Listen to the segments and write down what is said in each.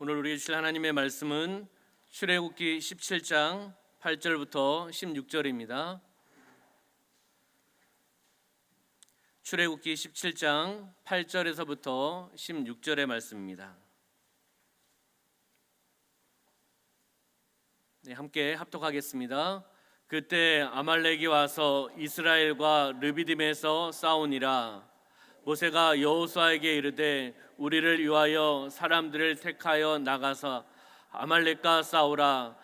오늘 우리에게 주실 하나님의 말씀은 출애굽기 17장 8절부터 16절입니다. 출애굽기 17장 8절에서부터 16절의 말씀입니다. 함께 합독하겠습니다. 그때 아말렉이 와서 이스라엘과 르비딤에서 싸우니라. 모세가 여호수아에게 이르되 우리를 위하여 사람들을 택하여 나가서 아말렉과 싸우라.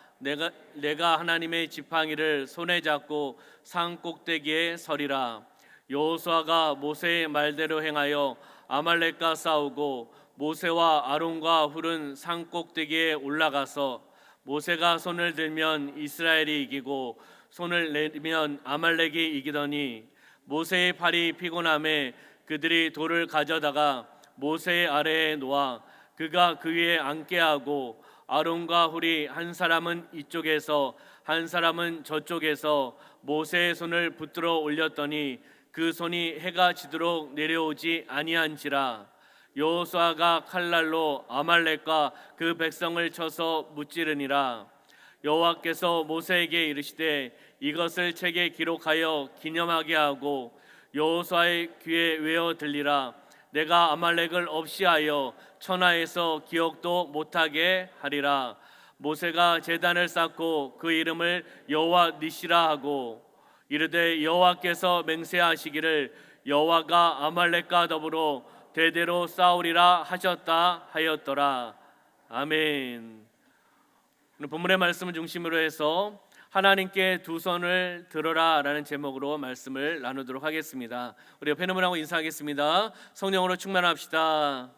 내가 하나님의 지팡이를 손에 잡고 산 꼭대기에 서리라. 여호수아가 모세의 말대로 행하여 아말렉과 싸우고 모세와 아론과 훌은 산 꼭대기에 올라가서 모세가 손을 들면 이스라엘이 이기고 손을 내리면 아말렉이 이기더니 모세의 팔이 피곤함에 그들이 돌을 가져다가 모세의 아래에 놓아 그가 그 위에 앉게 하고 아론과 훌이 한 사람은 이쪽에서 한 사람은 저쪽에서 모세의 손을 붙들어 올렸더니 그 손이 해가 지도록 내려오지 아니한지라. 여호수아가 칼날로 아말렉과 그 백성을 쳐서 무찌르니라. 여호와께서 모세에게 이르시되 이것을 책에 기록하여 기념하게 하고 여호수아의 귀에 외어 들리라. 내가 아말렉을 없이하여 천하에서 기억도 못하게 하리라. 모세가 제단을 쌓고 그 이름을 여호와 니시라 하고 이르되 여호와께서 맹세하시기를 여호와가 아말렉과 더불어 대대로 싸우리라 하셨다 하였더라. 아멘. 오늘 본문의 말씀을 중심으로 해서 하나님께 두 손을 들어라 라는 제목으로 말씀을 나누도록 하겠습니다. 우리 옆에 있는 분하고 인사하겠습니다. 성령으로 충만합시다.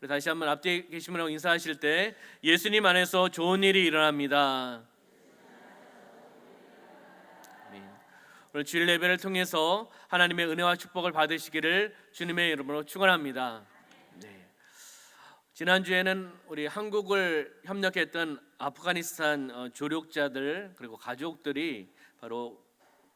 우리 다시 한번 앞뒤에 계신 분하고 인사하실 때 예수님 안에서 좋은 일이 일어납니다. 오늘 주일 예배를 통해서 하나님의 은혜와 축복을 받으시기를 주님의 이름으로 축원합니다. 지난주에는 우리 한국을 협력했던 아프가니스탄 조력자들 그리고 가족들이 바로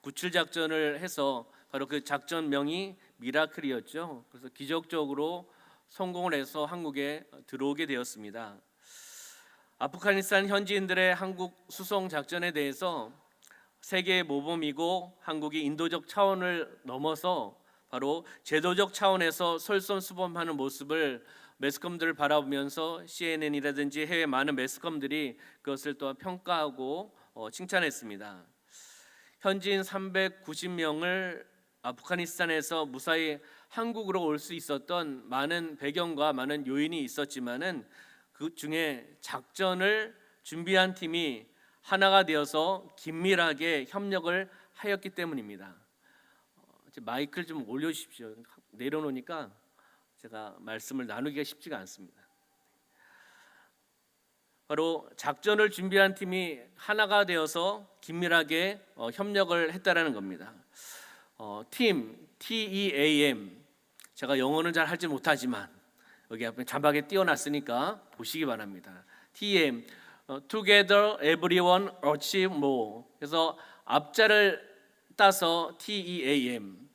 구출 작전을 해서 바로 그 작전명이 미라클이었죠. 그래서 기적적으로 성공을 해서 한국에 들어오게 되었습니다. 아프가니스탄 현지인들의 한국 수송 작전에 대해서 세계의 모범이고 한국이 인도적 차원을 넘어서 바로 제도적 차원에서 솔선수범하는 모습을 매스컴들을 바라보면서 CNN이라든지 해외 많은 매스컴들이 그것을 또 평가하고 칭찬했습니다. 현지인 390명을 아프가니스탄에서 무사히 한국으로 올 수 있었던 많은 배경과 많은 요인이 있었지만은 그 중에 작전을 준비한 팀이 하나가 되어서 긴밀하게 협력을 하였기 때문입니다. 마이크를 좀 올려주십시오. 내려놓으니까 제가 말씀을 나누기가 쉽지가 않습니다. 바로 작전을 준비한 팀이 하나가 되어서 긴밀하게 협력을 했다라는 겁니다. 팀 TEAM 제가 영어는 잘 하지 못하지만 여기 앞에 자막에 띄워놨으니까 보시기 바랍니다. TEAM Together Everyone Achieve More. 그래서 앞자를 따서 TEAM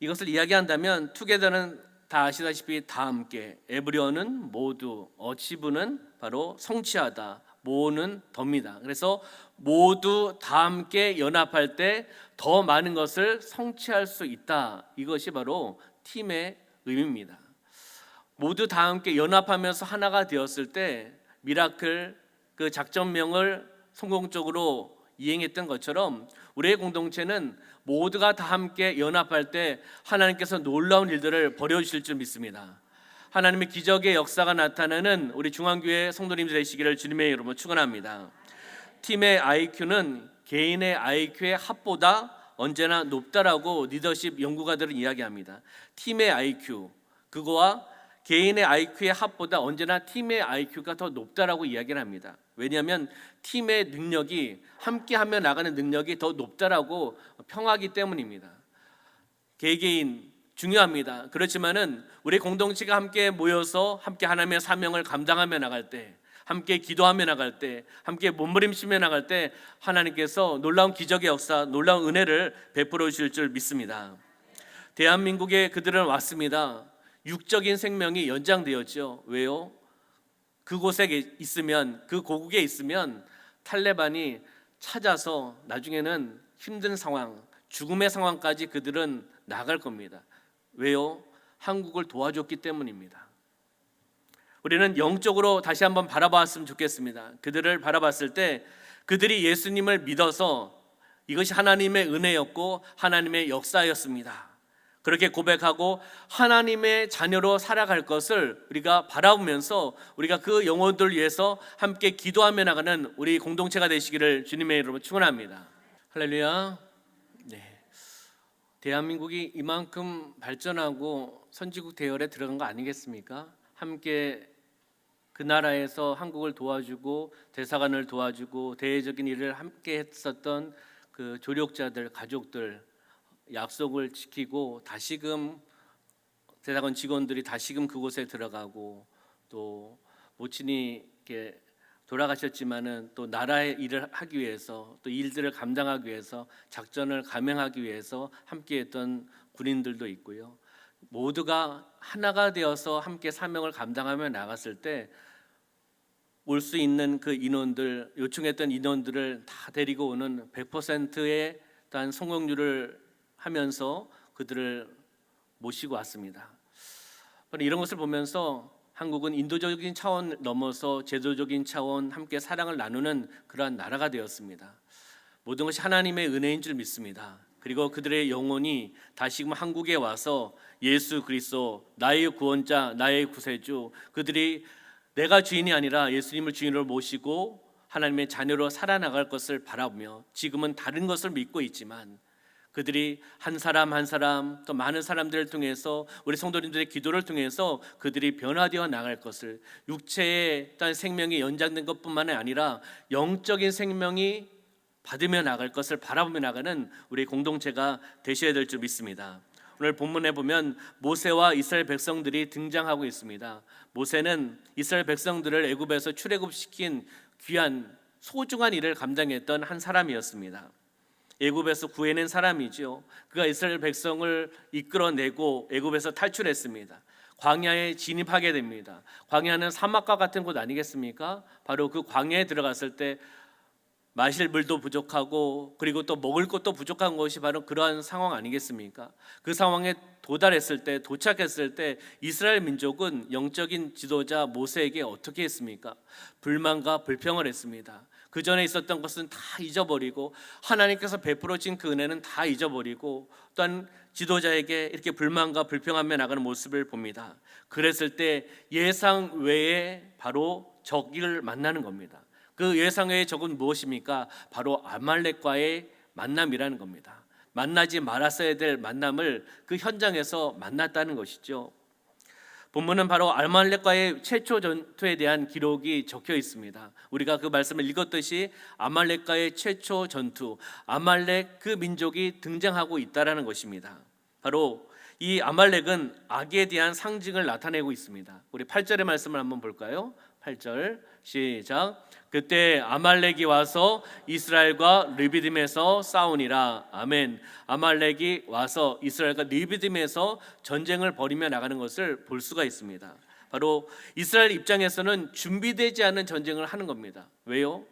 이것을 이야기한다면 Together는 다 아시다시피 다 함께, Everyone은 모두, Achieve는 바로 성취하다, more는 더입니다. 그래서 모두 다 함께 연합할 때 더 많은 것을 성취할 수 있다. 이것이 바로 팀의 의미입니다. 모두 다 함께 연합하면서 하나가 되었을 때 미라클 그 작전명을 성공적으로 이행했던 것처럼 우리의 공동체는 모두가 다 함께 연합할 때 하나님께서 놀라운 일들을 벌여주실 줄 믿습니다. 하나님의 기적의 역사가 나타나는 우리 중앙교회 성도님들 되시기를 주님의 이름으로 축원합니다. 팀의 IQ는 개인의 IQ의 합보다 언제나 높다라고 리더십 연구가들은 이야기합니다. 팀의 IQ 그거와 개인의 IQ의 합보다 언제나 팀의 IQ가 더 높다라고 이야기를 합니다. 왜냐하면 팀의 능력이 함께하며 나가는 능력이 더 높다라고 평하기 때문입니다. 개개인 중요합니다. 그렇지만은 우리 공동체가 함께 모여서 함께 하나님의 사명을 감당하며 나갈 때, 함께 기도하며 나갈 때, 함께 몸부림치며 나갈 때 하나님께서 놀라운 기적의 역사, 놀라운 은혜를 베풀어 주실 줄 믿습니다. 대한민국에 그들은 왔습니다. 육적인 생명이 연장되었죠. 왜요? 그곳에 있으면, 그 고국에 있으면 탈레반이 찾아서 나중에는 힘든 상황, 죽음의 상황까지 그들은 나갈 겁니다. 왜요? 한국을 도와줬기 때문입니다. 우리는 영적으로 다시 한번 바라봤으면 좋겠습니다. 그들을 바라봤을 때 그들이 예수님을 믿어서 이것이 하나님의 은혜였고 하나님의 역사였습니다. 그렇게 고백하고 하나님의 자녀로 살아갈 것을 우리가 바라보면서 우리가 그 영혼들 위해서 함께 기도하며 나가는 우리 공동체가 되시기를 주님의 이름으로 축원합니다. 할렐루야. 네. 대한민국이 이만큼 발전하고 선지국 대열에 들어간 거 아니겠습니까? 함께 그 나라에서 한국을 도와주고 대사관을 도와주고 대외적인 일을 함께 했었던 그 조력자들, 가족들 약속을 지키고 다시금 대사관 직원들이 다시금 그곳에 들어가고 또 모친이 이렇게 돌아가셨지만은 또 나라의 일을 하기 위해서 또 일들을 감당하기 위해서 작전을 감행하기 위해서 함께했던 군인들도 있고요. 모두가 하나가 되어서 함께 사명을 감당하며 나갔을 때 올 수 있는 그 인원들, 요청했던 인원들을 다 데리고 오는 100%의 어떤 성공률을 하면서 그들을 모시고 왔습니다. 이런 것을 보면서 한국은 인도적인 차원 넘어서 제도적인 차원 함께 사랑을 나누는 그러한 나라가 되었습니다. 모든 것이 하나님의 은혜인 줄 믿습니다. 그리고 그들의 영혼이 다시금 한국에 와서 예수 그리스도 나의 구원자, 나의 구세주, 그들이 내가 주인이 아니라 예수님을 주인으로 모시고 하나님의 자녀로 살아나갈 것을 바라보며 지금은 다른 것을 믿고 있지만 그들이 한 사람 한 사람 또 많은 사람들을 통해서 우리 성도님들의 기도를 통해서 그들이 변화되어 나갈 것을, 육체의 생명이 연장된 것뿐만 아니라 영적인 생명이 받으며 나갈 것을 바라보며 나가는 우리 공동체가 되셔야 될 줄 믿습니다. 오늘 본문에 보면 모세와 이스라엘 백성들이 등장하고 있습니다. 모세는 이스라엘 백성들을 애굽에서 출애굽시킨 귀한 소중한 일을 감당했던 한 사람이었습니다. 애굽에서 구해낸 사람이죠. 그가 이스라엘 백성을 이끌어내고 애굽에서 탈출했습니다. 광야에 진입하게 됩니다. 광야는 사막과 같은 곳 아니겠습니까? 바로 그 광야에 들어갔을 때 마실 물도 부족하고 그리고 또 먹을 것도 부족한 것이 바로 그러한 상황 아니겠습니까? 그 상황에 도달했을 때, 도착했을 때 이스라엘 민족은 영적인 지도자 모세에게 어떻게 했습니까? 불만과 불평을 했습니다. 그 전에 있었던 것은 다 잊어버리고 하나님께서 베풀어진 그 은혜는 다 잊어버리고 또한 지도자에게 이렇게 불만과 불평하며 나가는 모습을 봅니다. 그랬을 때 예상 외에 바로 적을 만나는 겁니다. 그 예상 외의 적은 무엇입니까? 바로 아말렉과의 만남이라는 겁니다. 만나지 말았어야 될 만남을 그 현장에서 만났다는 것이죠. 본문은 바로 아말렉과의 최초 전투에 대한 기록이 적혀 있습니다. 우리가 그 말씀을 읽었듯이 아말렉과의 최초 전투, 아말렉 그 민족이 등장하고 있다는 것입니다. 바로 이 아말렉은 악에 대한 상징을 나타내고 있습니다. 우리 8절의 말씀을 한번 볼까요? 8절 시작. 그때 아말렉이 와서 이스라엘과 르비딤에서 싸우니라. 아멘. 아말렉이 와서 이스라엘과 르비딤에서 전쟁을 벌이며 나가는 것을 볼 수가 있습니다. 바로 이스라엘 입장에서는 준비되지 않은 전쟁을 하는 겁니다. 왜요?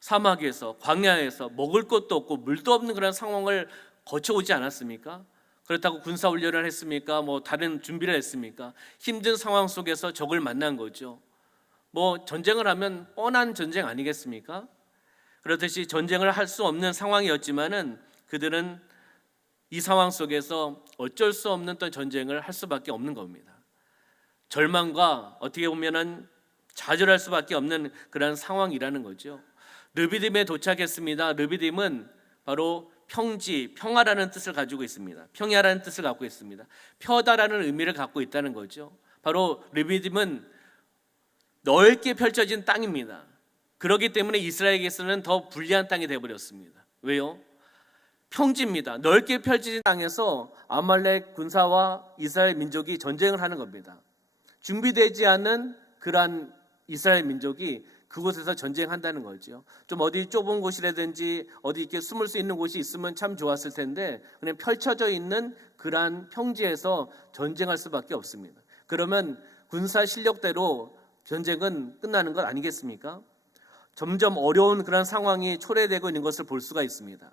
사막에서, 광야에서 먹을 것도 없고 물도 없는 그런 상황을 거쳐오지 않았습니까? 그렇다고 군사훈련을 했습니까? 다른 준비를 했습니까? 힘든 상황 속에서 적을 만난 거죠. 전쟁을 하면 뻔한 전쟁 아니겠습니까? 그렇듯이 전쟁을 할 수 없는 상황이었지만은 그들은 이 상황 속에서 어쩔 수 없는 또 전쟁을 할 수밖에 없는 겁니다. 절망과 어떻게 보면은 좌절할 수밖에 없는 그런 상황이라는 거죠. 르비딤에 도착했습니다. 르비딤은 바로 평지, 평화라는 뜻을 가지고 있습니다. 평야라는 뜻을 갖고 있습니다. 펴다라는 의미를 갖고 있다는 거죠. 바로 르비딤은 넓게 펼쳐진 땅입니다. 그렇기 때문에 이스라엘에게서는 더 불리한 땅이 되어버렸습니다. 왜요? 평지입니다. 넓게 펼쳐진 땅에서 아말렉 군사와 이스라엘 민족이 전쟁을 하는 겁니다. 준비되지 않은 그러한 이스라엘 민족이 그곳에서 전쟁한다는 거죠. 좀 어디 좁은 곳이라든지 어디 이렇게 숨을 수 있는 곳이 있으면 참 좋았을 텐데 그냥 펼쳐져 있는 그러한 평지에서 전쟁할 수밖에 없습니다. 그러면 군사 실력대로 전쟁은 끝나는 것 아니겠습니까? 점점 어려운 그런 상황이 초래되고 있는 것을 볼 수가 있습니다.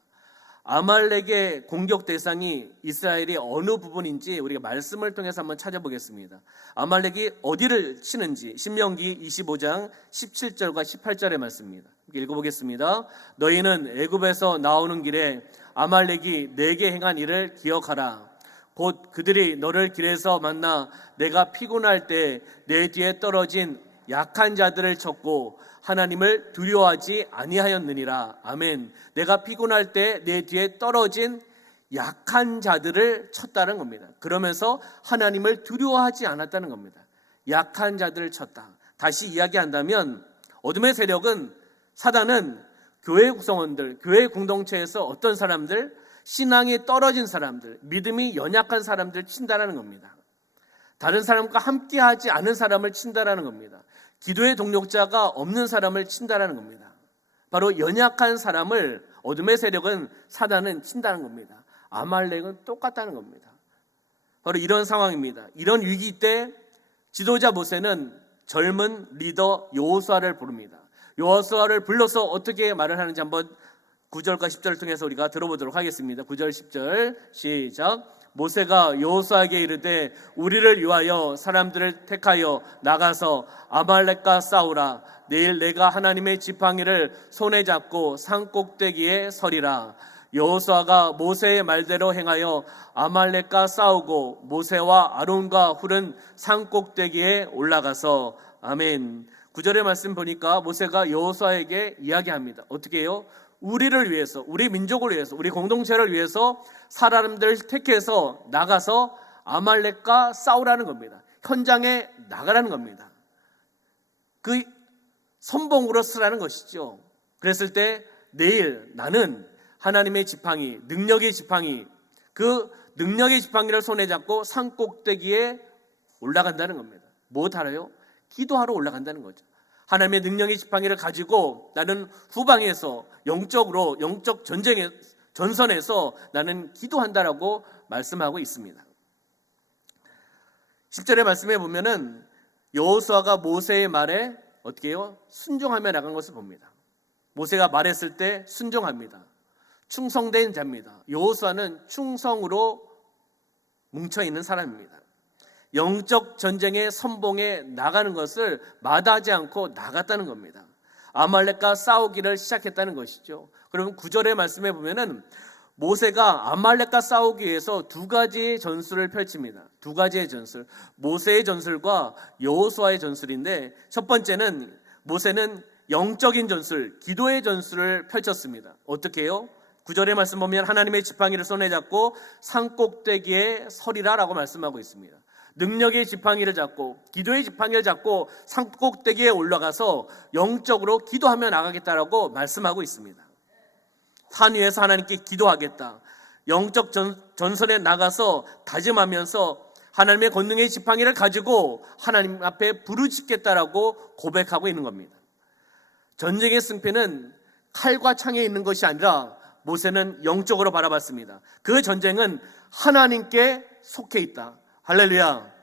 아말렉의 공격 대상이 이스라엘이 어느 부분인지 우리가 말씀을 통해서 한번 찾아보겠습니다. 아말렉이 어디를 치는지 신명기 25장 17절과 18절의 말씀입니다. 읽어보겠습니다. 너희는 애굽에서 나오는 길에 아말렉이 내게 행한 일을 기억하라. 곧 그들이 너를 길에서 만나 내가 피곤할 때 내 뒤에 떨어진 약한 자들을 쳤고 하나님을 두려워하지 아니하였느니라. 아멘. 내가 피곤할 때 내 뒤에 떨어진 약한 자들을 쳤다는 겁니다. 그러면서 하나님을 두려워하지 않았다는 겁니다. 약한 자들을 쳤다. 다시 이야기한다면 어둠의 세력은, 사단은 교회 구성원들, 교회 공동체에서 어떤 사람들, 신앙이 떨어진 사람들, 믿음이 연약한 사람들 친다라는 겁니다. 다른 사람과 함께하지 않은 사람을 친다라는 겁니다. 기도의 동력자가 없는 사람을 친다라는 겁니다. 바로 연약한 사람을 어둠의 세력은, 사단은 친다는 겁니다. 아말렉은 똑같다는 겁니다. 바로 이런 상황입니다. 이런 위기 때 지도자 모세는 젊은 리더 여호수아를 부릅니다. 여호수아를 불러서 어떻게 말을 하는지 한번 9절과 10절을 통해서 우리가 들어보도록 하겠습니다. 9절 10절 시작. 모세가 여호수아에게 이르되 우리를 위하여 사람들을 택하여 나가서 아말렉과 싸우라. 내일 내가 하나님의 지팡이를 손에 잡고 산 꼭대기에 서리라. 여호수아가 모세의 말대로 행하여 아말렉과 싸우고 모세와 아론과 훌은 산 꼭대기에 올라가서 아멘. 9절의 말씀 보니까 모세가 여호수아에게 이야기합니다. 어떻게 해요? 우리를 위해서, 우리 민족을 위해서, 우리 공동체를 위해서 사람들을 택해서 나가서 아말렉과 싸우라는 겁니다. 현장에 나가라는 겁니다. 그 선봉으로 쓰라는 것이죠. 그랬을 때 내일 나는 하나님의 지팡이, 능력의 지팡이, 그 능력의 지팡이를 손에 잡고 산 꼭대기에 올라간다는 겁니다. 뭐 하러요? 기도하러 올라간다는 거죠. 하나님의 능력의 지팡이를 가지고 나는 후방에서 영적으로, 영적 전선에서 나는 기도한다라고 말씀하고 있습니다. 10절의 말씀에 보면은 여호수아가 모세의 말에 어떻게 해요? 순종하며 나간 것을 봅니다. 모세가 말했을 때 순종합니다. 충성된 자입니다. 여호수아는 충성으로 뭉쳐있는 사람입니다. 영적 전쟁의 선봉에 나가는 것을 마다하지 않고 나갔다는 겁니다. 아말렉과 싸우기를 시작했다는 것이죠. 그러면 9절의 말씀에 보면은 모세가 아말렉과 싸우기 위해서 두 가지의 전술을 펼칩니다. 두 가지의 전술. 모세의 전술과 여호수아의 전술인데 첫 번째는 모세는 영적인 전술, 기도의 전술을 펼쳤습니다. 어떻게 해요? 9절의 말씀 보면 하나님의 지팡이를 손에 잡고 산 꼭대기에 서리라라고 말씀하고 있습니다. 능력의 지팡이를 잡고 기도의 지팡이를 잡고 산 꼭대기에 올라가서 영적으로 기도하며 나가겠다라고 말씀하고 있습니다. 산 위에서 하나님께 기도하겠다. 영적 전선에 나가서 다짐하면서 하나님의 권능의 지팡이를 가지고 하나님 앞에 부르짖겠다라고 고백하고 있는 겁니다. 전쟁의 승패는 칼과 창에 있는 것이 아니라 모세는 영적으로 바라봤습니다. 그 전쟁은 하나님께 속해 있다. 할렐루야.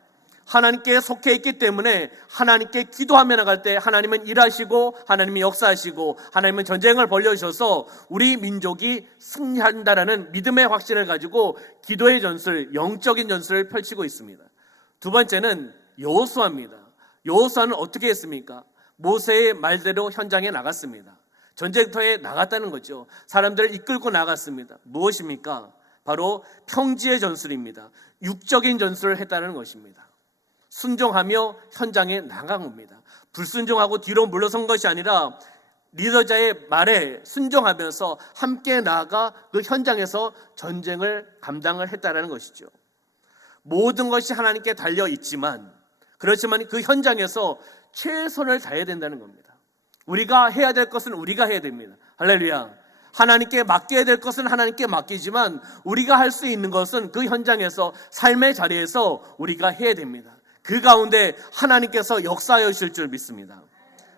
하나님께 속해 있기 때문에 하나님께 기도하며 나갈 때 하나님은 일하시고 하나님이 역사하시고 하나님은 전쟁을 벌여주셔서 우리 민족이 승리한다라는 믿음의 확신을 가지고 기도의 전술, 영적인 전술을 펼치고 있습니다. 두 번째는 여호수아입니다. 여호수아는 어떻게 했습니까? 모세의 말대로 현장에 나갔습니다. 전쟁터에 나갔다는 거죠. 사람들을 이끌고 나갔습니다. 무엇입니까? 바로 평지의 전술입니다. 육적인 전술을 했다는 것입니다. 순종하며 현장에 나간 겁니다. 불순종하고 뒤로 물러선 것이 아니라 리더자의 말에 순종하면서 함께 나아가 그 현장에서 전쟁을 감당을 했다는 것이죠. 모든 것이 하나님께 달려 있지만, 그렇지만 그 현장에서 최선을 다해야 된다는 겁니다. 우리가 해야 될 것은 우리가 해야 됩니다. 할렐루야. 하나님께 맡겨야 될 것은 하나님께 맡기지만 우리가 할 수 있는 것은 그 현장에서, 삶의 자리에서 우리가 해야 됩니다. 그 가운데 하나님께서 역사하여 주실 줄 믿습니다.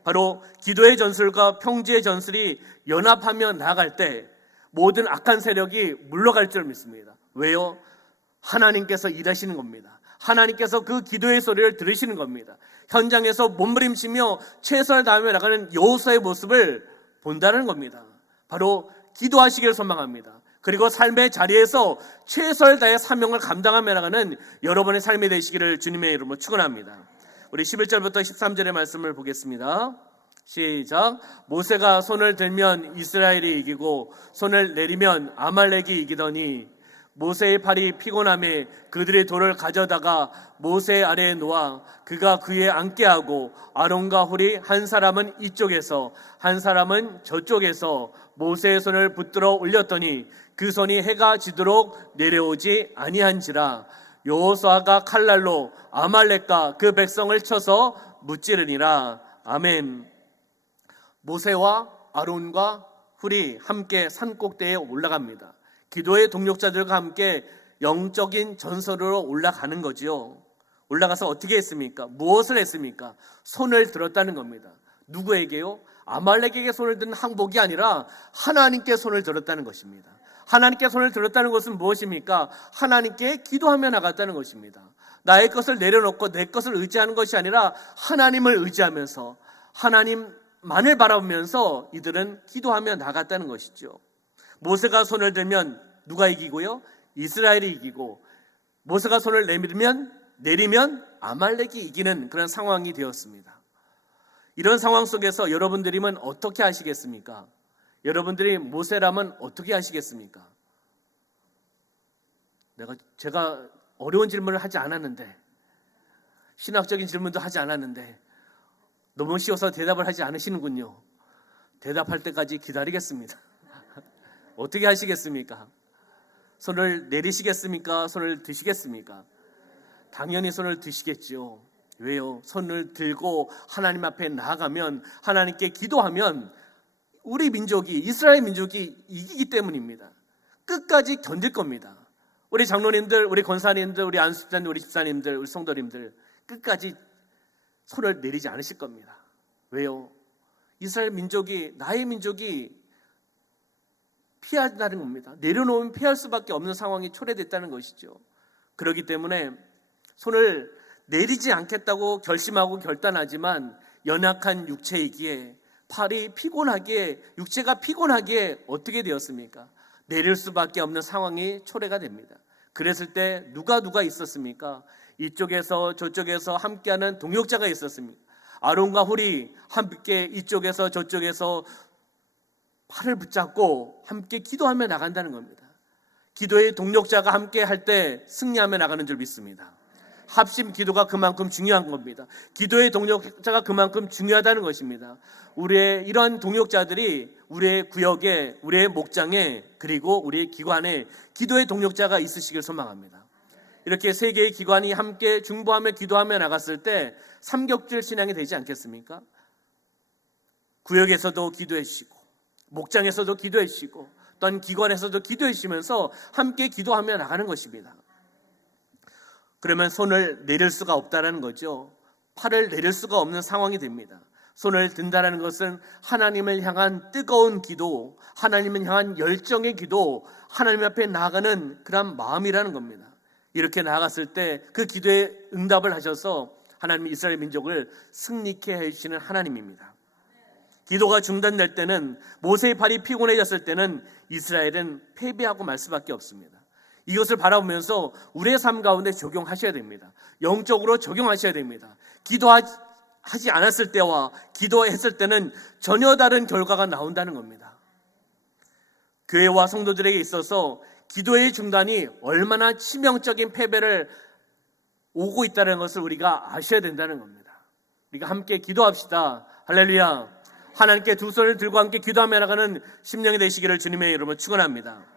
바로 기도의 전술과 평지의 전술이 연합하며 나아갈 때 모든 악한 세력이 물러갈 줄 믿습니다. 왜요? 하나님께서 일하시는 겁니다. 하나님께서 그 기도의 소리를 들으시는 겁니다. 현장에서 몸부림치며 최선을 다하며 나가는 여호수아의 모습을 본다는 겁니다. 바로 기도하시기를 소망합니다. 그리고 삶의 자리에서 최선을 다해 사명을 감당하며 나가는 여러분의 삶이 되시기를 주님의 이름으로 축원합니다. 우리 11절부터 13절의 말씀을 보겠습니다. 시작. 모세가 손을 들면 이스라엘이 이기고 손을 내리면 아말렉이 이기더니 모세의 팔이 피곤함에 그들의 돌을 가져다가 모세 아래에 놓아 그가 그에 앉게 하고 아론과 훌이 한 사람은 이쪽에서 한 사람은 저쪽에서 모세의 손을 붙들어 올렸더니 그 손이 해가 지도록 내려오지 아니한지라. 여호수아가 칼날로 아말렉과 그 백성을 쳐서 무찌르니라. 아멘. 모세와 아론과 훌이 함께 산 꼭대기에 올라갑니다. 기도의 동력자들과 함께 영적인 전설으로 올라가는 거지요. 올라가서 어떻게 했습니까? 무엇을 했습니까? 손을 들었다는 겁니다. 누구에게요? 아말렉에게 손을 든 항복이 아니라 하나님께 손을 들었다는 것입니다. 하나님께 손을 들었다는 것은 무엇입니까? 하나님께 기도하며 나갔다는 것입니다. 나의 것을 내려놓고 내 것을 의지하는 것이 아니라 하나님을 의지하면서 하나님만을 바라보면서 이들은 기도하며 나갔다는 것이죠. 모세가 손을 들면 누가 이기고요? 이스라엘이 이기고, 모세가 손을 내리면 아말렉이 이기는 그런 상황이 되었습니다. 이런 상황 속에서 여러분들이면 어떻게 하시겠습니까? 여러분들이 모세라면 어떻게 하시겠습니까? 제가 어려운 질문을 하지 않았는데, 신학적인 질문도 하지 않았는데 너무 쉬워서 대답을 하지 않으시는군요. 대답할 때까지 기다리겠습니다. 어떻게 하시겠습니까? 손을 내리시겠습니까? 손을 드시겠습니까? 당연히 손을 드시겠죠. 왜요? 손을 들고 하나님 앞에 나아가면, 하나님께 기도하면 우리 민족이, 이스라엘 민족이 이기기 때문입니다. 끝까지 견딜 겁니다. 우리 장로님들, 우리 권사님들, 우리 안수집사님, 우리 집사님들, 우리 성도님들 끝까지 손을 내리지 않으실 겁니다. 왜요? 이스라엘 민족이, 나의 민족이 피한다는 겁니다. 내려놓으면 피할 수밖에 없는 상황이 초래됐다는 것이죠. 그렇기 때문에 손을 내리지 않겠다고 결심하고 결단하지만 연약한 육체이기에, 팔이 피곤하기에, 육체가 피곤하기에 어떻게 되었습니까? 내릴 수밖에 없는 상황이 초래가 됩니다. 그랬을 때 누가 있었습니까? 이쪽에서 저쪽에서 함께하는 동역자가 있었습니다. 아론과 훌이 함께 이쪽에서 저쪽에서 팔을 붙잡고 함께 기도하며 나간다는 겁니다. 기도의 동력자가 함께 할 때 승리하며 나가는 줄 믿습니다. 합심 기도가 그만큼 중요한 겁니다. 기도의 동력자가 그만큼 중요하다는 것입니다. 우리의 이러한 동력자들이 우리의 구역에, 우리의 목장에, 그리고 우리의 기관에 기도의 동력자가 있으시길 소망합니다. 이렇게 세 개의 기관이 함께 중보하며 기도하며 나갔을 때 삼겹줄 신앙이 되지 않겠습니까? 구역에서도 기도해 주시고, 목장에서도 기도해 주시고, 또한 기관에서도 기도해 주시면서 함께 기도하며 나가는 것입니다. 그러면 손을 내릴 수가 없다는 거죠. 팔을 내릴 수가 없는 상황이 됩니다. 손을 든다는 것은 하나님을 향한 뜨거운 기도, 하나님을 향한 열정의 기도, 하나님 앞에 나아가는 그런 마음이라는 겁니다. 이렇게 나아갔을 때 그 기도에 응답을 하셔서 하나님 이스라엘 민족을 승리케 해주시는 하나님입니다. 기도가 중단될 때는, 모세의 팔이 피곤해졌을 때는 이스라엘은 패배하고 말 수밖에 없습니다. 이것을 바라보면서 우리의 삶 가운데 적용하셔야 됩니다. 영적으로 적용하셔야 됩니다. 기도하지 않았을 때와 기도했을 때는 전혀 다른 결과가 나온다는 겁니다. 교회와 성도들에게 있어서 기도의 중단이 얼마나 치명적인 패배를 오고 있다는 것을 우리가 아셔야 된다는 겁니다. 우리가 함께 기도합시다. 할렐루야. 하나님께 두 손을 들고 함께 기도하며 나가는 심령이 되시기를 주님의 이름으로 축원합니다.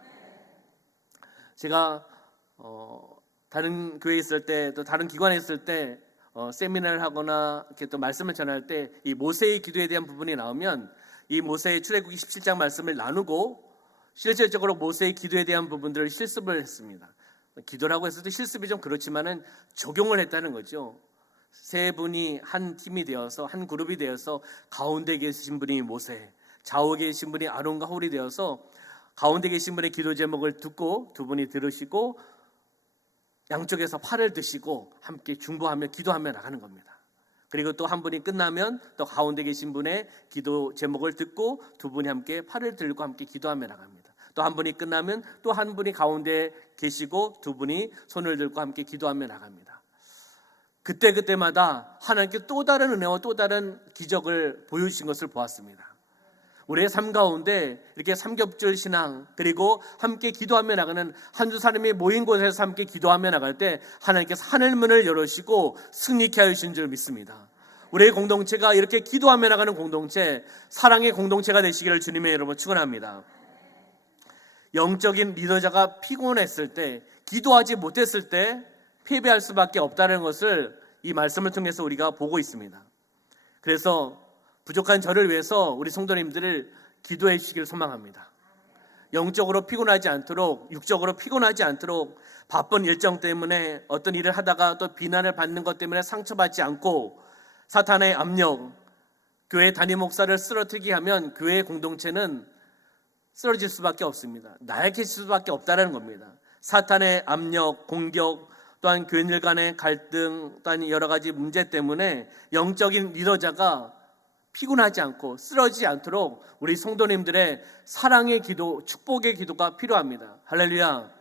제가 다른 교회에 있을 때, 또 다른 기관에 있을 때 세미나를 하거나 이렇게 또 말씀을 전할 때 이 모세의 기도에 대한 부분이 나오면 이 모세의 출애굽기 17장 말씀을 나누고 실질적으로 모세의 기도에 대한 부분들을 실습을 했습니다. 기도라고 했을 때 실습이 좀 그렇지만은 적용을 했다는 거죠. 세 분이 한 팀이 되어서, 한 그룹이 되어서 가운데 계신 분이 모세, 좌우에 계신 분이 아론과 홀이 되어서 가운데 계신 분의 기도 제목을 듣고 두 분이 들으시고 양쪽에서 팔을 드시고 함께 중보하며 기도하며 나가는 겁니다. 그리고 또 한 분이 끝나면 또 가운데 계신 분의 기도 제목을 듣고 두 분이 함께 팔을 들고 함께 기도하며 나갑니다. 또 한 분이 끝나면 또 한 분이 가운데 계시고 두 분이 손을 들고 함께 기도하며 나갑니다. 그때마다 하나님께 또 다른 은혜와 또 다른 기적을 보여주신 것을 보았습니다. 우리의 삶 가운데 이렇게 삼겹줄 신앙, 그리고 함께 기도하며 나가는 한두 사람이 모인 곳에서 함께 기도하며 나갈 때 하나님께서 하늘문을 열으시고 승리케 하신 줄 믿습니다. 우리의 공동체가 이렇게 기도하며 나가는 공동체, 사랑의 공동체가 되시기를 주님의 이름으로 축원합니다. 영적인 리더자가 피곤했을 때, 기도하지 못했을 때 패배할 수밖에 없다는 것을 이 말씀을 통해서 우리가 보고 있습니다. 그래서 부족한 저를 위해서 우리 성도님들을 기도해 주시기를 소망합니다. 영적으로 피곤하지 않도록, 육적으로 피곤하지 않도록, 바쁜 일정 때문에 어떤 일을 하다가 또 비난을 받는 것 때문에 상처받지 않고, 사탄의 압력, 교회 담임 목사를 쓰러뜨리게 하면 교회의 공동체는 쓰러질 수밖에 없습니다. 나약해질 수밖에 없다는 겁니다. 사탄의 압력, 공격, 또한 교인들 간의 갈등, 또한 여러 가지 문제 때문에 영적인 리더자가 피곤하지 않고 쓰러지지 않도록 우리 성도님들의 사랑의 기도, 축복의 기도가 필요합니다. 할렐루야.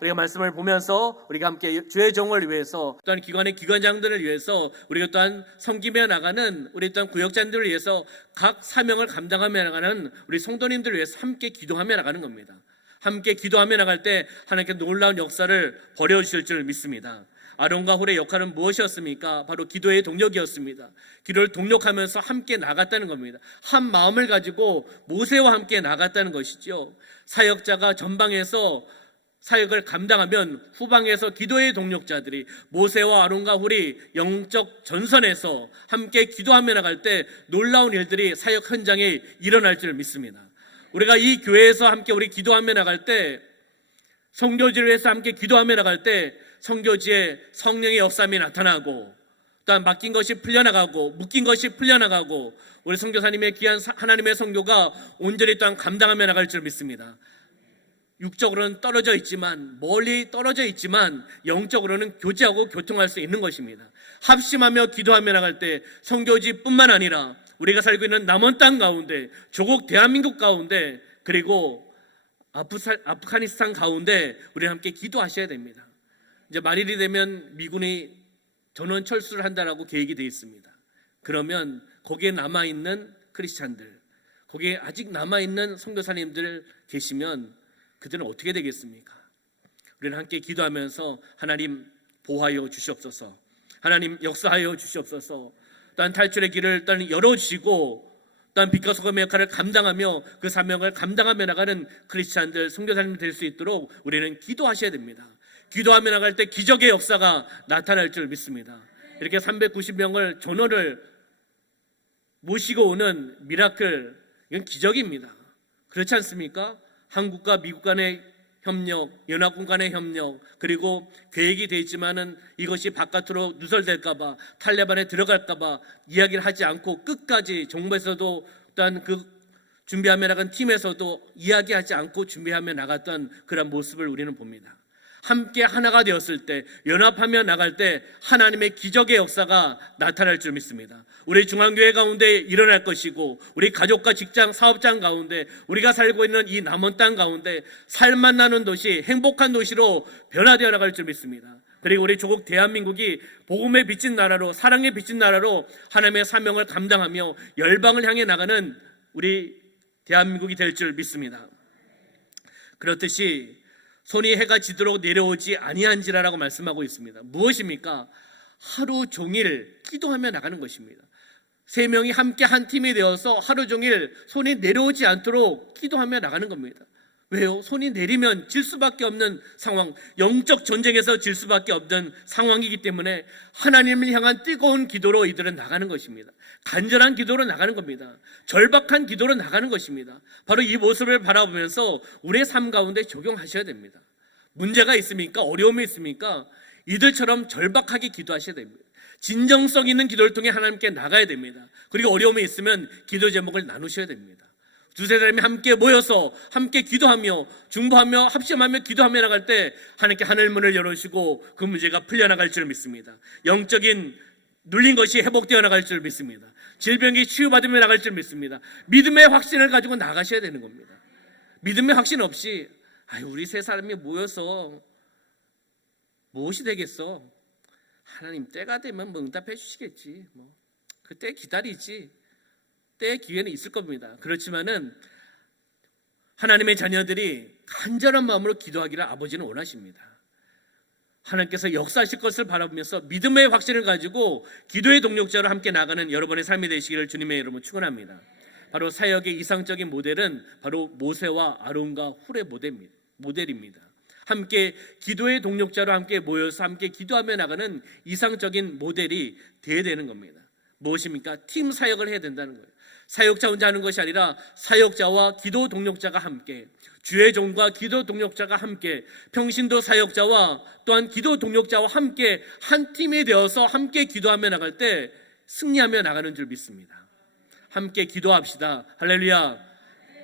우리가 말씀을 보면서 우리가 함께 주의 종을 위해서, 또한 기관의 기관장들을 위해서, 우리가 또한 섬기며 나가는 우리 또한 구역장들을 위해서 각 사명을 감당하며 나가는 우리 성도님들을 위해서 함께 기도하며 나가는 겁니다. 함께 기도하며 나갈 때 하나님께 놀라운 역사를 벌여주실 줄 믿습니다. 아론과 홀의 역할은 무엇이었습니까? 바로 기도의 동력이었습니다. 기도를 동력하면서 함께 나갔다는 겁니다. 한 마음을 가지고 모세와 함께 나갔다는 것이죠. 사역자가 전방에서 사역을 감당하면 후방에서 기도의 동력자들이, 모세와 아론과 홀이 영적 전선에서 함께 기도하며 나갈 때 놀라운 일들이 사역 현장에 일어날 줄 믿습니다. 우리가 이 교회에서 함께 우리 기도하며 나갈 때, 선교지를 위해서 함께 기도하며 나갈 때 선교지에 성령의 역사함이 나타나고, 또한 맡긴 것이 풀려나가고, 묶인 것이 풀려나가고, 우리 선교사님의 귀한 하나님의 선교가 온전히 또한 감당하며 나갈 줄 믿습니다. 육적으로는 떨어져 있지만, 멀리 떨어져 있지만 영적으로는 교제하고 교통할 수 있는 것입니다. 합심하며 기도하며 나갈 때 선교지뿐만 아니라 우리가 살고 있는 남원 땅 가운데, 조국 대한민국 가운데, 그리고 아프가니스탄 가운데 우리 함께 기도하셔야 됩니다. 이제 말일이 되면 미군이 전원 철수를 한다라고 계획이 되어 있습니다. 그러면 거기에 남아있는 크리스찬들, 거기에 아직 남아있는 선교사님들 계시면 그들은 어떻게 되겠습니까? 우리는 함께 기도하면서 하나님 보호하여 주시옵소서, 하나님 역사하여 주시옵소서, 또한 탈출의 길을 또한 열어주시고, 또한 빛과 소금의 역할을 감당하며 그 사명을 감당하며 나가는 크리스찬들, 선교사님 될 수 있도록 우리는 기도하셔야 됩니다. 기도하며 나갈 때 기적의 역사가 나타날 줄 믿습니다. 이렇게 390명을 전원을 모시고 오는 미라클, 이건 기적입니다. 그렇지 않습니까? 한국과 미국 간의 협력, 연합군 간의 협력, 그리고 계획이 되어 있지만은 이것이 바깥으로 누설될까봐, 탈레반에 들어갈까봐 이야기를 하지 않고 끝까지 정부에서도, 또한 그 준비하며 나간 팀에서도 이야기하지 않고 준비하며 나갔던 그런 모습을 우리는 봅니다. 함께 하나가 되었을 때, 연합하며 나갈 때 하나님의 기적의 역사가 나타날 줄 믿습니다. 우리 중앙교회 가운데 일어날 것이고, 우리 가족과 직장, 사업장 가운데, 우리가 살고 있는 이 남원 땅 가운데 살만 나는 도시, 행복한 도시로 변화되어 나갈 줄 믿습니다. 그리고 우리 조국 대한민국이 복음의 비친 나라로, 사랑의 비친 나라로 하나님의 사명을 감당하며 열방을 향해 나가는 우리 대한민국이 될 줄 믿습니다. 그렇듯이 손이 해가 지도록 내려오지 아니한지라라고 말씀하고 있습니다. 무엇입니까? 하루 종일 기도하며 나가는 것입니다. 3명이 함께 한 팀이 되어서 하루 종일 손이 내려오지 않도록 기도하며 나가는 겁니다. 왜요? 손이 내리면 질 수밖에 없는 상황, 영적 전쟁에서 질 수밖에 없는 상황이기 때문에 하나님을 향한 뜨거운 기도로 이들은 나가는 것입니다. 간절한 기도로 나가는 겁니다. 절박한 기도로 나가는 것입니다. 바로 이 모습을 바라보면서 우리의 삶 가운데 적용하셔야 됩니다. 문제가 있습니까? 어려움이 있습니까? 이들처럼 절박하게 기도하셔야 됩니다. 진정성 있는 기도를 통해 하나님께 나가야 됩니다. 그리고 어려움이 있으면 기도 제목을 나누셔야 됩니다. 두세 사람이 함께 모여서 함께 기도하며 중보하며 합심하며 기도하며 나갈 때 하나님께 하늘문을 열어주시고 그 문제가 풀려나갈 줄 믿습니다. 영적인 눌린 것이 회복되어 나갈 줄 믿습니다. 질병이 치유받으며 나갈 줄 믿습니다. 믿음의 확신을 가지고 나가셔야 되는 겁니다. 믿음의 확신 없이 우리 세 사람이 모여서 무엇이 되겠어? 하나님 때가 되면 응답해 주시겠지. 그때 기다리지. 때의 기회는 있을 겁니다. 그렇지만은 하나님의 자녀들이 간절한 마음으로 기도하기를 아버지는 원하십니다. 하나님께서 역사하실 것을 바라보면서 믿음의 확신을 가지고 기도의 동력자로 함께 나가는 여러분의 삶이 되시기를 주님의 이름으로 축원합니다. 바로 사역의 이상적인 모델은 바로 모세와 아론과 훌의 모델입니다. 함께 기도의 동력자로 함께 모여서 함께 기도하며 나가는 이상적인 모델이 돼야 되는 겁니다. 무엇입니까? 팀 사역을 해야 된다는 거예요. 사역자 혼자 하는 것이 아니라 사역자와 기도 동력자가 함께, 주의 종과 기도 동력자가 함께, 평신도 사역자와 또한 기도 동력자와 함께 한 팀이 되어서 함께 기도하며 나갈 때 승리하며 나가는 줄 믿습니다. 함께 기도합시다. 할렐루야.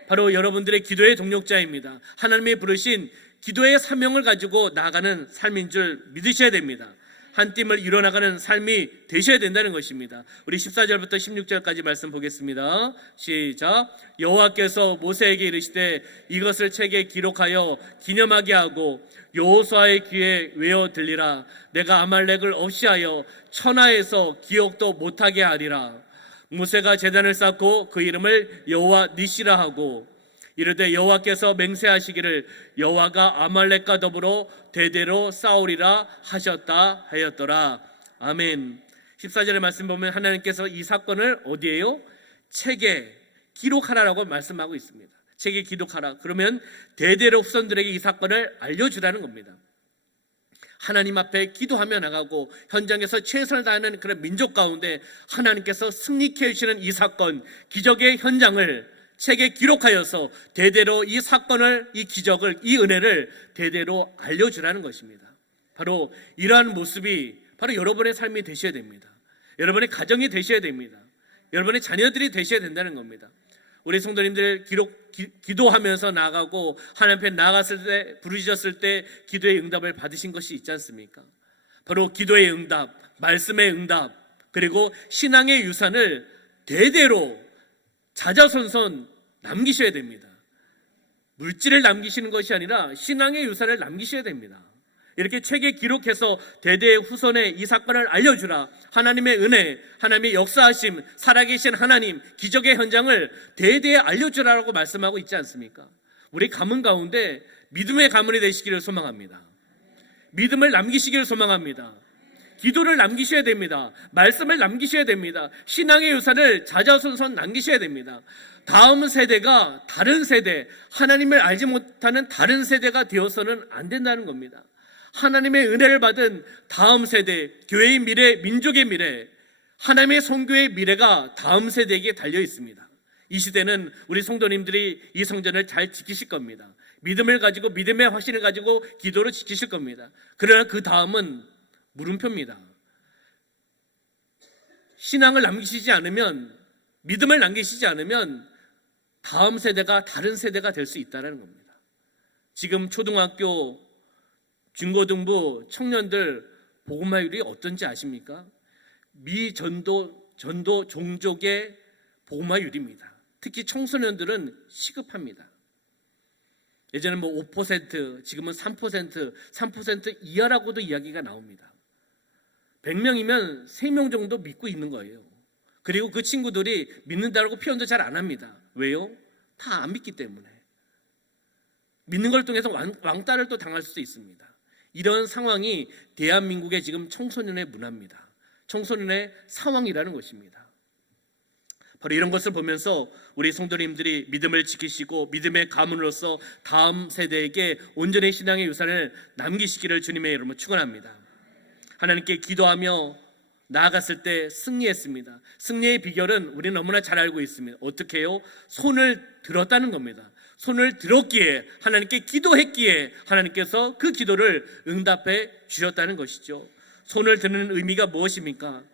바로 여러분들의 기도의 동력자입니다. 하나님이 부르신 기도의 사명을 가지고 나아가는 삶인 줄 믿으셔야 됩니다. 한 팀을 이뤄나가는 삶이 되셔야 된다는 것입니다. 우리 14절부터 16절까지 말씀 보겠습니다. 시작. 여호와께서 모세에게 이르시되 이것을 책에 기록하여 기념하게 하고 여호수아의 귀에 외어 들리라. 내가 아말렉을 없이하여 천하에서 기억도 못하게 하리라. 모세가 제단을 쌓고 그 이름을 여호와 니시라 하고 이르되 여호와께서 맹세하시기를 여호와가 아말렉과 더불어 대대로 싸우리라 하셨다 하였더라. 아멘. 14절의 말씀 보면 하나님께서 이 사건을 어디에요? 책에 기록하라라고 말씀하고 있습니다. 책에 기록하라. 그러면 대대로 후손들에게 이 사건을 알려주라는 겁니다. 하나님 앞에 기도하며 나가고 현장에서 최선을 다하는 그런 민족 가운데 하나님께서 승리케 해주시는 이 사건, 기적의 현장을 책에 기록하여서 대대로 이 사건을, 이 기적을, 이 은혜를 대대로 알려주라는 것입니다. 바로 이러한 모습이 바로 여러분의 삶이 되셔야 됩니다. 여러분의 가정이 되셔야 됩니다. 여러분의 자녀들이 되셔야 된다는 겁니다. 우리 성도님들 기도하면서 나가고 하나님 앞에 나갔을 때, 부르짖었을 때 기도의 응답을 받으신 것이 있지 않습니까? 바로 기도의 응답, 말씀의 응답, 그리고 신앙의 유산을 대대로 자자손손 남기셔야 됩니다. 물질을 남기시는 것이 아니라 신앙의 유산을 남기셔야 됩니다. 이렇게 책에 기록해서 대대 후손에 이 사건을 알려주라. 하나님의 은혜, 하나님의 역사하심, 살아계신 하나님, 기적의 현장을 대대에 알려주라라고 말씀하고 있지 않습니까? 우리 가문 가운데 믿음의 가문이 되시기를 소망합니다. 믿음을 남기시기를 소망합니다. 기도를 남기셔야 됩니다. 말씀을 남기셔야 됩니다. 신앙의 유산을 자자손손 남기셔야 됩니다. 다음 세대가 다른 세대, 하나님을 알지 못하는 다른 세대가 되어서는 안 된다는 겁니다. 하나님의 은혜를 받은 다음 세대, 교회의 미래, 민족의 미래, 하나님의 선교의 미래가 다음 세대에게 달려 있습니다. 이 시대는 우리 성도님들이 이 성전을 잘 지키실 겁니다. 믿음을 가지고, 믿음의 확신을 가지고 기도로 지키실 겁니다. 그러나 그 다음은 물음표입니다. 신앙을 남기시지 않으면, 믿음을 남기시지 않으면 다음 세대가 다른 세대가 될 수 있다는 겁니다. 지금 초등학교, 중고등부 청년들 복음화율이 어떤지 아십니까? 미전도 종족의 복음화율입니다. 특히 청소년들은 시급합니다. 예전에 5%, 지금은 3% 이하라고도 이야기가 나옵니다. 100명이면 3명 정도 믿고 있는 거예요. 그리고 그 친구들이 믿는다고 표현도 잘 안 합니다. 왜요? 다 안 믿기 때문에. 믿는 걸 통해서 왕따를 또 당할 수도 있습니다. 이런 상황이 대한민국의 지금 청소년의 문화입니다. 청소년의 상황이라는 것입니다. 바로 이런 것을 보면서 우리 성도님들이 믿음을 지키시고 믿음의 가문으로서 다음 세대에게 온전히 신앙의 유산을 남기시기를 주님의 이름으로 축원합니다. 하나님께 기도하며 나아갔을 때 승리했습니다. 승리의 비결은 우리는 너무나 잘 알고 있습니다. 어떻게 해요? 손을 들었다는 겁니다. 손을 들었기에, 하나님께 기도했기에 하나님께서 그 기도를 응답해 주셨다는 것이죠. 손을 드는 의미가 무엇입니까?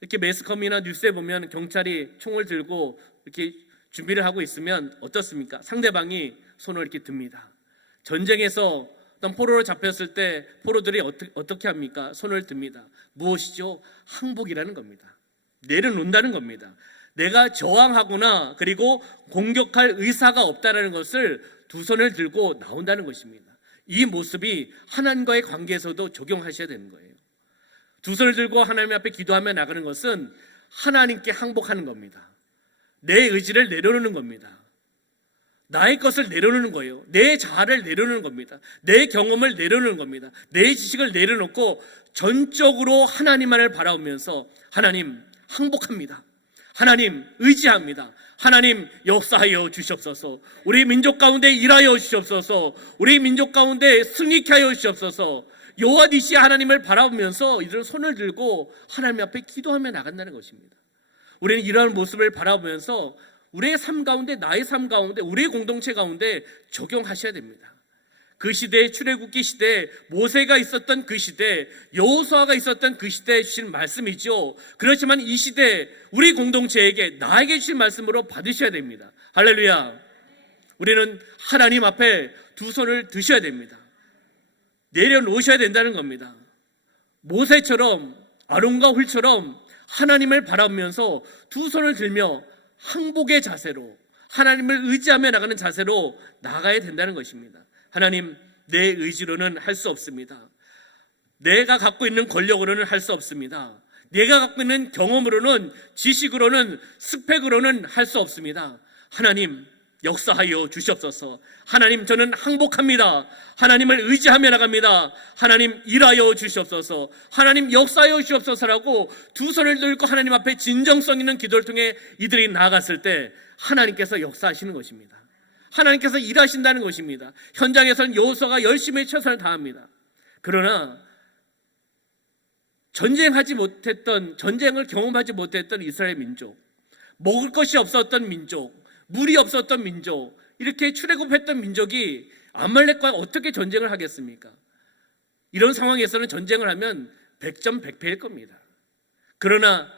이렇게 매스컴이나 뉴스에 보면 경찰이 총을 들고 이렇게 준비를 하고 있으면 어떻습니까? 상대방이 손을 이렇게 듭니다. 전쟁에서 어떤 포로로 잡혔을 때 포로들이 어떻게 합니까? 손을 듭니다. 무엇이죠? 항복이라는 겁니다. 내려놓는다는 겁니다. 내가 저항하거나 그리고 공격할 의사가 없다는 것을 두 손을 들고 나온다는 것입니다. 이 모습이 하나님과의 관계에서도 적용하셔야 되는 거예요. 두 손을 들고 하나님 앞에 기도하며 나가는 것은 하나님께 항복하는 겁니다. 내 의지를 내려놓는 겁니다. 나의 것을 내려놓는 거예요. 내 자아를 내려놓는 겁니다. 내 경험을 내려놓는 겁니다. 내 지식을 내려놓고 전적으로 하나님만을 바라보면서 하나님 항복합니다. 하나님 의지합니다. 하나님 역사하여 주시옵소서. 우리 민족 가운데 일하여 주시옵소서. 우리 민족 가운데 승리케 하여 주시옵소서. 여호와 니시 하나님을 바라보면서 이들 손을 들고 하나님 앞에 기도하며 나간다는 것입니다. 우리는 이러한 모습을 바라보면서 우리의 삶 가운데, 나의 삶 가운데, 우리의 공동체 가운데 적용하셔야 됩니다. 그 시대에 출애굽기 시대에 모세가 있었던 그 시대, 여호수아가 있었던 그 시대에 주신 말씀이죠. 그렇지만 이 시대 우리 공동체에게, 나에게 주신 말씀으로 받으셔야 됩니다. 할렐루야. 우리는 하나님 앞에 두 손을 드셔야 됩니다. 내려놓으셔야 된다는 겁니다. 모세처럼, 아론과 훌처럼 하나님을 바라보면서 두 손을 들며 항복의 자세로, 하나님을 의지하며 나가는 자세로 나가야 된다는 것입니다. 하나님, 내 의지로는 할 수 없습니다. 내가 갖고 있는 권력으로는 할 수 없습니다. 내가 갖고 있는 경험으로는, 지식으로는, 스펙으로는 할 수 없습니다. 하나님, 역사하여 주시옵소서. 하나님, 저는 항복합니다. 하나님을 의지하며 나갑니다. 하나님, 일하여 주시옵소서. 하나님, 역사하여 주시옵소서라고 두 손을 들고 하나님 앞에 진정성 있는 기도를 통해 이들이 나아갔을 때 하나님께서 역사하시는 것입니다. 하나님께서 일하신다는 것입니다. 현장에서는 여호수아가 열심히 최선을 다합니다. 그러나 전쟁을 경험하지 못했던 이스라엘 민족, 먹을 것이 없었던 민족, 물이 없었던 민족, 이렇게 출애굽했던 민족이 아말렉과 어떻게 전쟁을 하겠습니까? 이런 상황에서는 전쟁을 하면 100점 100패일 겁니다. 그러나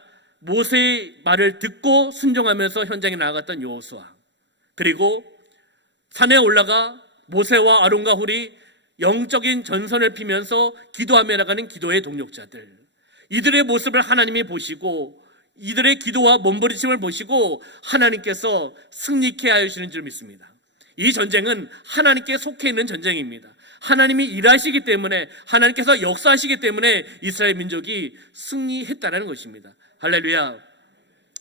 모세의 말을 듣고 순종하면서 현장에 나아갔던 여호수아, 그리고 산에 올라가 모세와 아론과 훌이 영적인 전선을 피면서 기도하며 나가는 기도의 동력자들, 이들의 모습을 하나님이 보시고 이들의 기도와 몸부림침을 보시고 하나님께서 승리케 하시는 줄 믿습니다. 이 전쟁은 하나님께 속해 있는 전쟁입니다. 하나님이 일하시기 때문에, 하나님께서 역사하시기 때문에 이스라엘 민족이 승리했다는 것입니다. 할렐루야.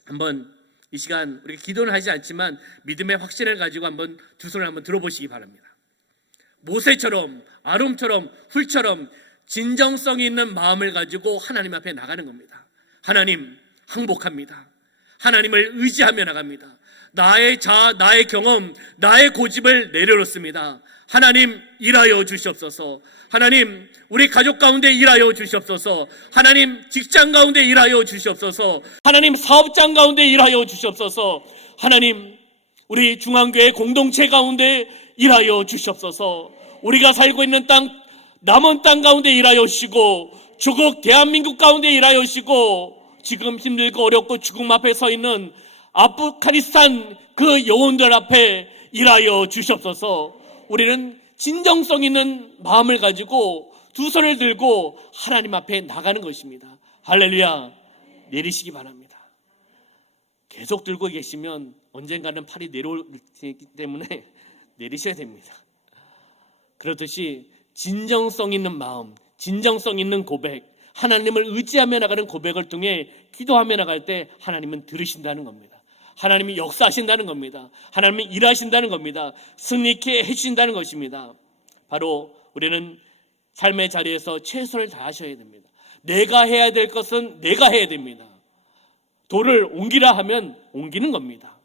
한번 이 시간 우리가 기도는 하지 않지만 믿음의 확신을 가지고 한번 두 손을 한번 들어보시기 바랍니다. 모세처럼, 아론처럼, 훌처럼 진정성이 있는 마음을 가지고 하나님 앞에 나가는 겁니다. 하나님, 항복합니다. 하나님을 의지하며 나갑니다. 나의 자아, 나의 경험, 나의 고집을 내려놓습니다. 하나님, 일하여 주시옵소서. 하나님, 우리 가족 가운데 일하여 주시옵소서. 하나님, 직장 가운데 일하여 주시옵소서. 하나님, 사업장 가운데 일하여 주시옵소서. 하나님, 우리 중앙교회 공동체 가운데 일하여 주시옵소서. 우리가 살고 있는 땅, 남은 땅 가운데 일하여 주시고, 조국 대한민국 가운데 일하여 주시고, 지금 힘들고 어렵고 죽음 앞에 서 있는 아프가니스탄 그 영혼들 앞에 일하여 주시옵소서. 우리는 진정성 있는 마음을 가지고 두 손을 들고 하나님 앞에 나가는 것입니다. 할렐루야. 내리시기 바랍니다. 계속 들고 계시면 언젠가는 팔이 내려오기 때문에 내리셔야 됩니다. 그렇듯이 진정성 있는 마음, 진정성 있는 고백, 하나님을 의지하며 나가는 고백을 통해 기도하며 나갈 때 하나님은 들으신다는 겁니다. 하나님이 역사하신다는 겁니다. 하나님이 일하신다는 겁니다. 승리케 해주신다는 것입니다. 바로 우리는 삶의 자리에서 최선을 다하셔야 됩니다. 내가 해야 될 것은 내가 해야 됩니다. 돌을 옮기라 하면 옮기는 겁니다.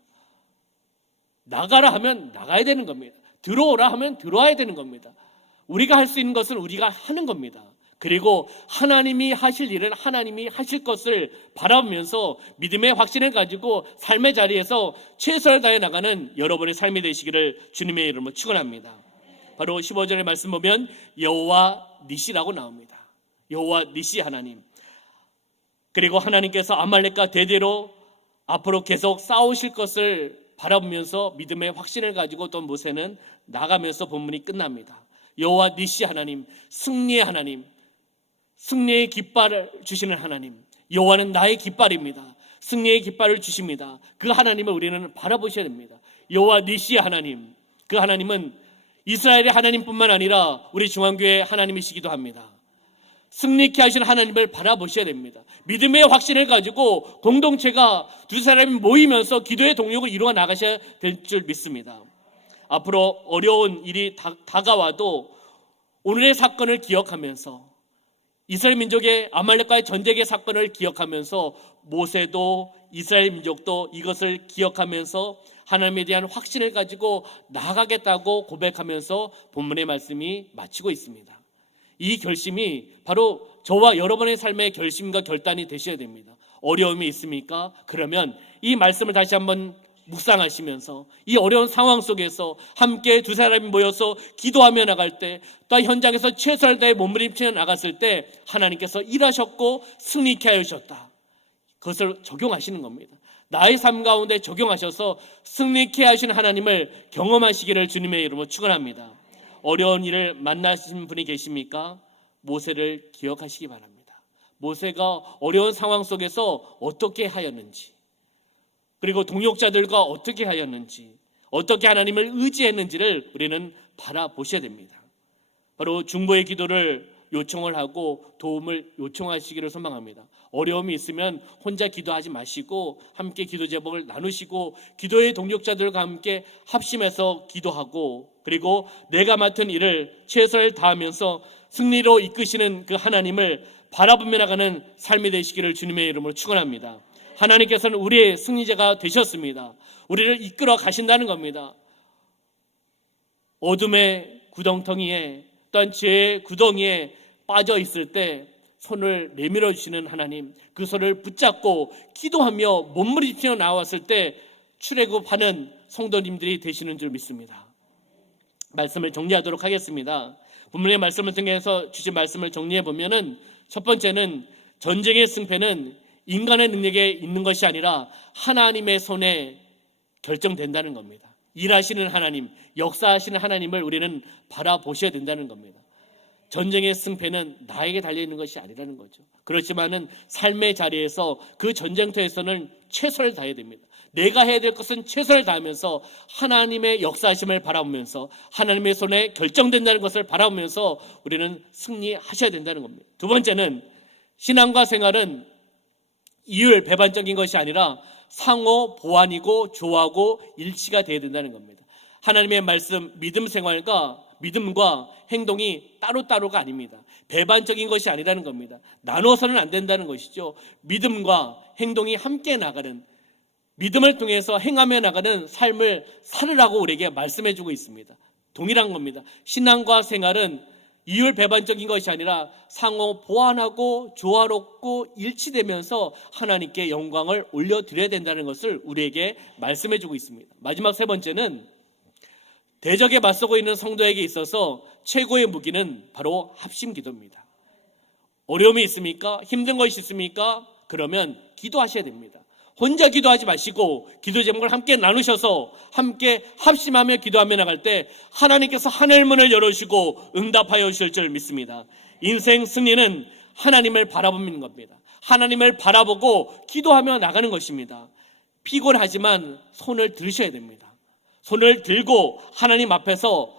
나가라 하면 나가야 되는 겁니다. 들어오라 하면 들어와야 되는 겁니다. 우리가 할 수 있는 것은 우리가 하는 겁니다. 그리고 하나님이 하실 일은 하나님이 하실 것을 바라보면서 믿음의 확신을 가지고 삶의 자리에서 최선을 다해 나가는 여러분의 삶이 되시기를 주님의 이름으로 축원합니다. 바로 15절의 말씀 보면 여호와 니시라고 나옵니다. 여호와 니시 하나님, 그리고 하나님께서 아말렉과 대대로 앞으로 계속 싸우실 것을 바라보면서 믿음의 확신을 가지고 또 모세는 나가면서 본문이 끝납니다. 여호와 니시 하나님, 승리의 하나님, 승리의 깃발을 주시는 하나님, 여호와는 나의 깃발입니다. 승리의 깃발을 주십니다. 그 하나님을 우리는 바라보셔야 됩니다. 여호와 니시 하나님, 그 하나님은 이스라엘의 하나님뿐만 아니라 우리 중앙교회의 하나님이시기도 합니다. 승리케 하신 하나님을 바라보셔야 됩니다. 믿음의 확신을 가지고 공동체가 두 사람이 모이면서 기도의 동력을 이루어 나가셔야 될 줄 믿습니다. 앞으로 어려운 일이 다가와도 오늘의 사건을 기억하면서 이스라엘 민족의 아말렉과의 전쟁의 사건을 기억하면서 모세도 이스라엘 민족도 이것을 기억하면서 하나님에 대한 확신을 가지고 나아가겠다고 고백하면서 본문의 말씀이 마치고 있습니다. 이 결심이 바로 저와 여러분의 삶의 결심과 결단이 되셔야 됩니다. 어려움이 있습니까? 그러면 이 말씀을 다시 한번 묵상하시면서 이 어려운 상황 속에서 함께 두 사람이 모여서 기도하며 나갈 때, 또 현장에서 최선을 다해 몸부림치며 나갔을 때 하나님께서 일하셨고 승리케 하셨다. 그것을 적용하시는 겁니다. 나의 삶 가운데 적용하셔서 승리케 하신 하나님을 경험하시기를 주님의 이름으로 축원합니다. 어려운 일을 만나신 분이 계십니까? 모세를 기억하시기 바랍니다. 모세가 어려운 상황 속에서 어떻게 하였는지, 그리고 동역자들과 어떻게 하였는지, 어떻게 하나님을 의지했는지를 우리는 바라보셔야 됩니다. 바로 중보의 기도를 요청을 하고 도움을 요청하시기를 소망합니다. 어려움이 있으면 혼자 기도하지 마시고 함께 기도 제목을 나누시고 기도의 동역자들과 함께 합심해서 기도하고, 그리고 내가 맡은 일을 최선을 다하면서 승리로 이끄시는 그 하나님을 바라보며 나가는 삶이 되시기를 주님의 이름으로 축원합니다. 하나님께서는 우리의 승리자가 되셨습니다. 우리를 이끌어 가신다는 겁니다. 어둠의 구덩텅이에, 또한 죄의 구덩이에 빠져 있을 때 손을 내밀어 주시는 하나님, 그 손을 붙잡고 기도하며 몸부림치며 나왔을 때 출애굽하는 성도님들이 되시는 줄 믿습니다. 말씀을 정리하도록 하겠습니다. 본문의 말씀을 통해서 주신 말씀을 정리해 보면은, 첫 번째는 전쟁의 승패는 인간의 능력에 있는 것이 아니라 하나님의 손에 결정된다는 겁니다. 일하시는 하나님, 역사하시는 하나님을 우리는 바라보셔야 된다는 겁니다. 전쟁의 승패는 나에게 달려있는 것이 아니라는 거죠. 그렇지만은 삶의 자리에서 그 전쟁터에서는 최선을 다해야 됩니다. 내가 해야 될 것은 최선을 다하면서 하나님의 역사하심을 바라보면서 하나님의 손에 결정된다는 것을 바라보면서 우리는 승리하셔야 된다는 겁니다. 두 번째는 신앙과 생활은 이율 배반적인 것이 아니라 상호 보완이고 조화고 일치가 되어야 된다는 겁니다. 하나님의 말씀, 믿음과 행동이 따로따로가 아닙니다. 배반적인 것이 아니라는 겁니다. 나눠서는 안 된다는 것이죠. 믿음과 행동이 함께 나가는, 믿음을 통해서 행하며 나가는 삶을 살으라고 우리에게 말씀해 주고 있습니다. 동일한 겁니다. 신앙과 생활은 이율 배반적인 것이 아니라 상호 보완하고 조화롭고 일치되면서 하나님께 영광을 올려드려야 된다는 것을 우리에게 말씀해 주고 있습니다. 마지막 세 번째는 대적에 맞서고 있는 성도에게 있어서 최고의 무기는 바로 합심 기도입니다. 어려움이 있습니까? 힘든 것이 있습니까? 그러면 기도하셔야 됩니다. 혼자 기도하지 마시고 기도 제목을 함께 나누셔서 함께 합심하며 기도하며 나갈 때 하나님께서 하늘문을 열어주시고 응답하여 주실 줄 믿습니다. 인생 승리는 하나님을 바라보는 겁니다. 하나님을 바라보고 기도하며 나가는 것입니다. 피곤하지만 손을 들으셔야 됩니다. 손을 들고 하나님 앞에서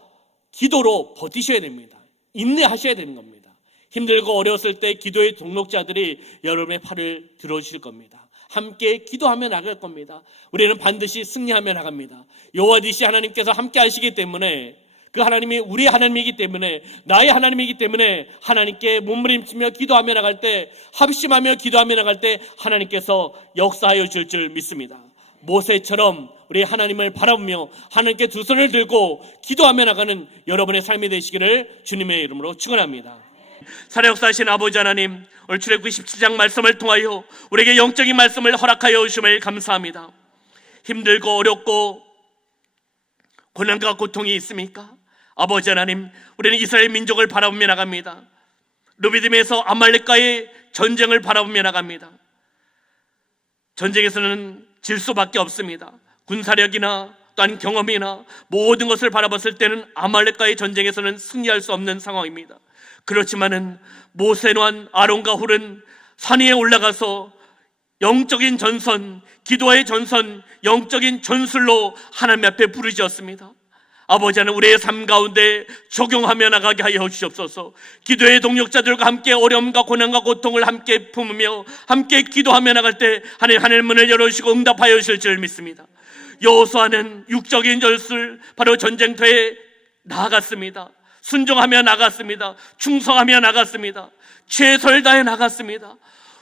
기도로 버티셔야 됩니다. 인내하셔야 되는 겁니다. 힘들고 어려웠을 때 기도의 동역자들이 여러분의 팔을 들어주실 겁니다. 함께 기도하며 나갈 겁니다. 우리는 반드시 승리하며 나갑니다. 여호와 니시 하나님께서 함께 하시기 때문에, 그 하나님이 우리 하나님이기 때문에, 나의 하나님이기 때문에 하나님께 몸부림치며 기도하며 나갈 때, 합심하며 기도하며 나갈 때 하나님께서 역사하여 줄 줄 믿습니다. 모세처럼 우리 하나님을 바라보며 하나님께 두 손을 들고 기도하며 나가는 여러분의 삶이 되시기를 주님의 이름으로 축원합니다. 살아역사하신 아버지 하나님, 오늘 출애굽기 17장 말씀을 통하여 우리에게 영적인 말씀을 허락하여 주심을 감사합니다. 힘들고 어렵고 고난과 고통이 있습니까? 아버지 하나님, 우리는 이스라엘 민족을 바라보며 나갑니다. 르비딤에서 아말렉과의 전쟁을 바라보며 나갑니다. 전쟁에서는 질 수밖에 없습니다. 군사력이나 또한 경험이나 모든 것을 바라봤을 때는 아말렉과의 전쟁에서는 승리할 수 없는 상황입니다. 그렇지만은 모세와 아론과 훌은 산 위에 올라가서 영적인 전선, 기도의 전선, 영적인 전술로 하나님 앞에 부르짖었습니다. 아버지 하나님, 우리의 삶 가운데 적용하며 나가게 하여 주시옵소서. 기도의 동력자들과 함께 어려움과 고난과 고통을 함께 품으며 함께 기도하며 나갈 때 하나님 문을 열어주시고 응답하여 주실 줄 믿습니다. 여호수아는 육적인 전술, 바로 전쟁터에 나아갔습니다. 순종하며 나갔습니다. 충성하며 나갔습니다. 최선을 다해 나갔습니다.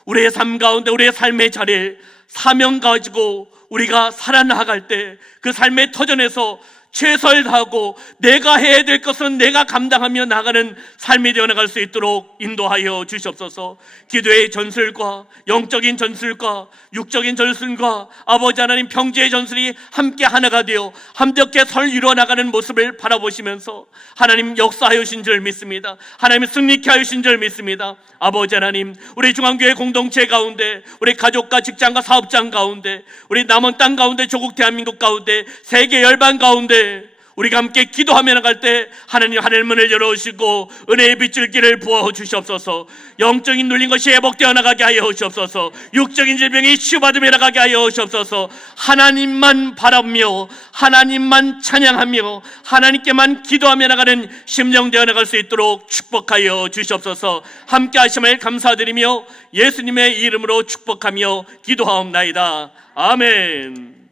우리의 삶 가운데, 우리의 삶의 자리에 사명 가지고 우리가 살아나갈 때 그 삶의 터전에서 최선을 다하고 내가 해야 될 것은 내가 감당하며 나가는 삶이 되어나갈 수 있도록 인도하여 주시옵소서. 기도의 전술과 영적인 전술과 육적인 전술과 아버지 하나님 평지의 전술이 함께 하나가 되어 함께 설 이루어나가는 모습을 바라보시면서 하나님 역사하여 주신 줄 믿습니다. 하나님 승리케 하여 주신 줄 믿습니다. 아버지 하나님, 우리 중앙교회 공동체 가운데, 우리 가족과 직장과 사업장 가운데, 우리 남은 땅 가운데, 조국 대한민국 가운데, 세계 열방 가운데 우리가 함께 기도하며 나갈 때 하나님 하늘 문을 열어주시고 은혜의 빛줄 길을 부어주시옵소서. 영적인 눌린 것이 회복되어 나가게 하여 주시옵소서. 육적인 질병이 치유받으며 나가게 하여 주시옵소서. 하나님만 바라며 하나님만 찬양하며 하나님께만 기도하며 나가는 심령 되어 나갈 수 있도록 축복하여 주시옵소서. 함께 하심을 감사드리며 예수님의 이름으로 축복하며 기도하옵나이다. 아멘.